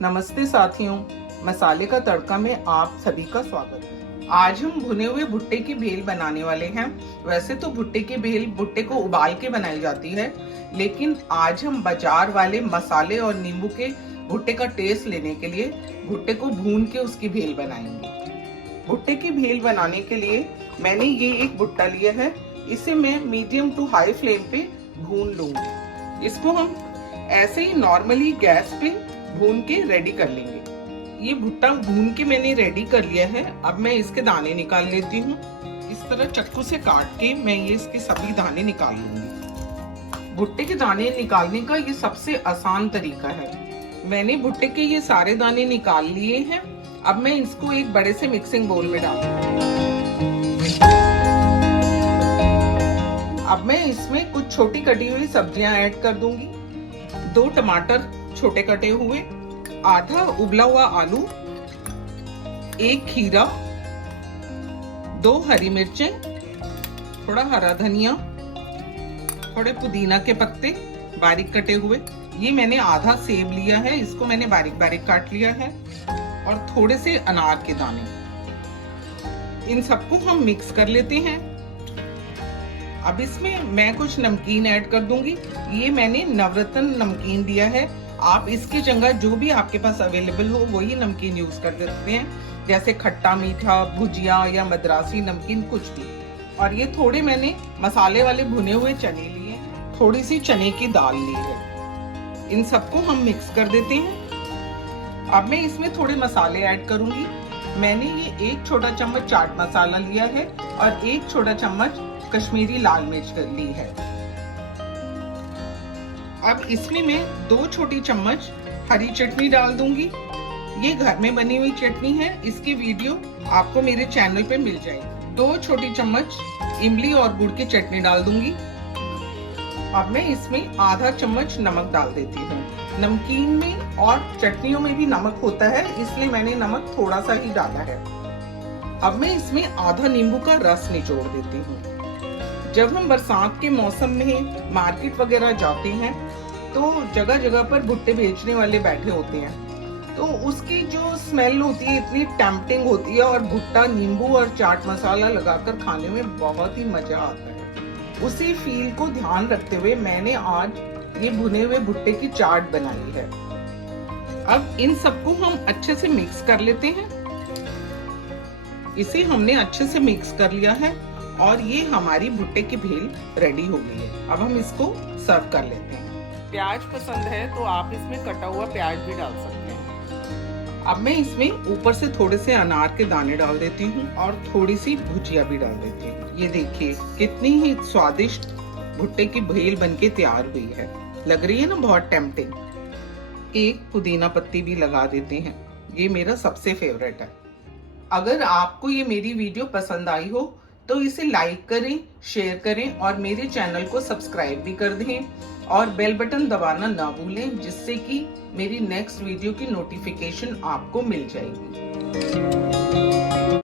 नमस्ते साथियों, मसाले का तड़का में आप सभी का स्वागत है। आज हम भुने हुए भुट्टे की भेल बनाने वाले हैं। वैसे तो भुट्टे की भेल भुट्टे को उबाल के बनाई जाती है, लेकिन आज हम बाजार वाले मसाले और नींबू के भुट्टे का टेस्ट लेने के लिए भुट्टे को भून के उसकी भेल बनाएंगे। भुट्टे की भेल बनाने के लिए मैंने ये एक भुट्टा लिया है। इसे मैं मीडियम टू हाई फ्लेम पे भून लूंगी। इसको हम ऐसे ही नॉर्मली गैस पे भून के रेडी कर लेंगे। ये भुट्टा भून के मैंने रेडी कर लिया है। अब मैं इसके दाने निकाल लेती हूँ। इस तरह चाकू से काट के मैं ये इसके सभी दाने निकाल लूंगी। भुट्टे के दाने निकालने का ये सबसे आसान तरीका है। मैंने भुट्टे के ये सारे दाने निकाल लिए हैं। अब मैं इसको एक बड़े से मिक्सिंग बोल में डाल दूंगी। अब मैं इसमें कुछ छोटी कटी हुई सब्जियां ऐड कर दूंगी। 2 टमाटर छोटे कटे हुए, आधा उबला हुआ आलू, 1 खीरा, 2 हरी मिर्चें, थोड़ा हरा धनिया, थोड़े पुदीना के पत्ते बारीक कटे हुए। ये मैंने आधा सेब लिया है, इसको मैंने बारीक बारीक काट लिया है, और थोड़े से अनार के दाने। इन सबको हम मिक्स कर लेते हैं। अब इसमें मैं कुछ नमकीन ऐड कर दूंगी। ये मैंने नवरत्न नमकीन दिया है। आप इसकी जगह जो भी आपके पास अवेलेबल हो वही नमकीन यूज कर सकते हैं, जैसे खट्टा मीठा, भुजिया या मद्रासी नमकीन, कुछ भी। और ये थोड़े मैंने मसाले वाले भुने हुए चने लिए, थोड़ी सी चने की दाल ली है। इन सबको हम मिक्स कर देते हैं। अब मैं इसमें थोड़े मसाले ऐड करूंगी। मैंने ये 1 छोटा चम्मच चाट मसाला लिया है और 1 छोटा चम्मच कश्मीरी लाल मिर्च ली है। अब इसमें मैं 2 छोटी चम्मच हरी चटनी डाल दूंगी। ये घर में बनी हुई चटनी है। इसकी वीडियो आपको मेरे चैनल पे मिल जाएगी। 2 छोटी चम्मच इमली और गुड़ की चटनी डाल दूंगी। अब मैं इसमें आधा चम्मच नमक डाल देती हूँ। नमकीन में और चटनियों में भी नमक होता है, इसलिए मैंने नमक थोड़ा सा ही डाला है। अब मैं इसमें आधा नींबू का रस निचोड़ देती हूँ। जब हम बरसात के मौसम में मार्केट वगैरह जाते हैं तो जगह जगह पर भुट्टे बेचने वाले बैठे होते हैं, तो उसकी जो स्मेल होती है इतनी टेम्पटिंग होती है, और भुट्टा नींबू और चाट मसाला लगाकर खाने में बहुत ही मजा आता है। उसी फील को ध्यान रखते हुए मैंने आज ये भुने हुए भुट्टे की चाट बनाई है। अब इन सबको हम अच्छे से मिक्स कर लेते हैं। इसे हमने अच्छे से मिक्स कर लिया है और ये हमारी भुट्टे की भेल रेडी हो गई है। अब हम इसको सर्व कर लेते हैं। प्याज पसंद है तो आप इसमें कटा हुआ प्याज भी डाल सकते हैं। अब मैं इसमें ऊपर से थोड़े से अनार के दाने डाल देती हूँ और थोड़ी सी भुजिया भी डाल देती हूँ। ये देखिए कितनी ही स्वादिष्ट भुट्टे की भेल बनके तैयार हुई है। लग रही है ना बहुत टेम्पटिंग। 1 पुदीना पत्ती भी लगा देते हैं। ये मेरा सबसे फेवरेट है। अगर आपको ये मेरी वीडियो पसंद आई हो तो इसे लाइक करें, शेयर करें और मेरे चैनल को सब्सक्राइब भी कर दें और बेल बटन दबाना ना भूलें, जिससे कि मेरी नेक्स्ट वीडियो की नोटिफिकेशन आपको मिल जाएगी।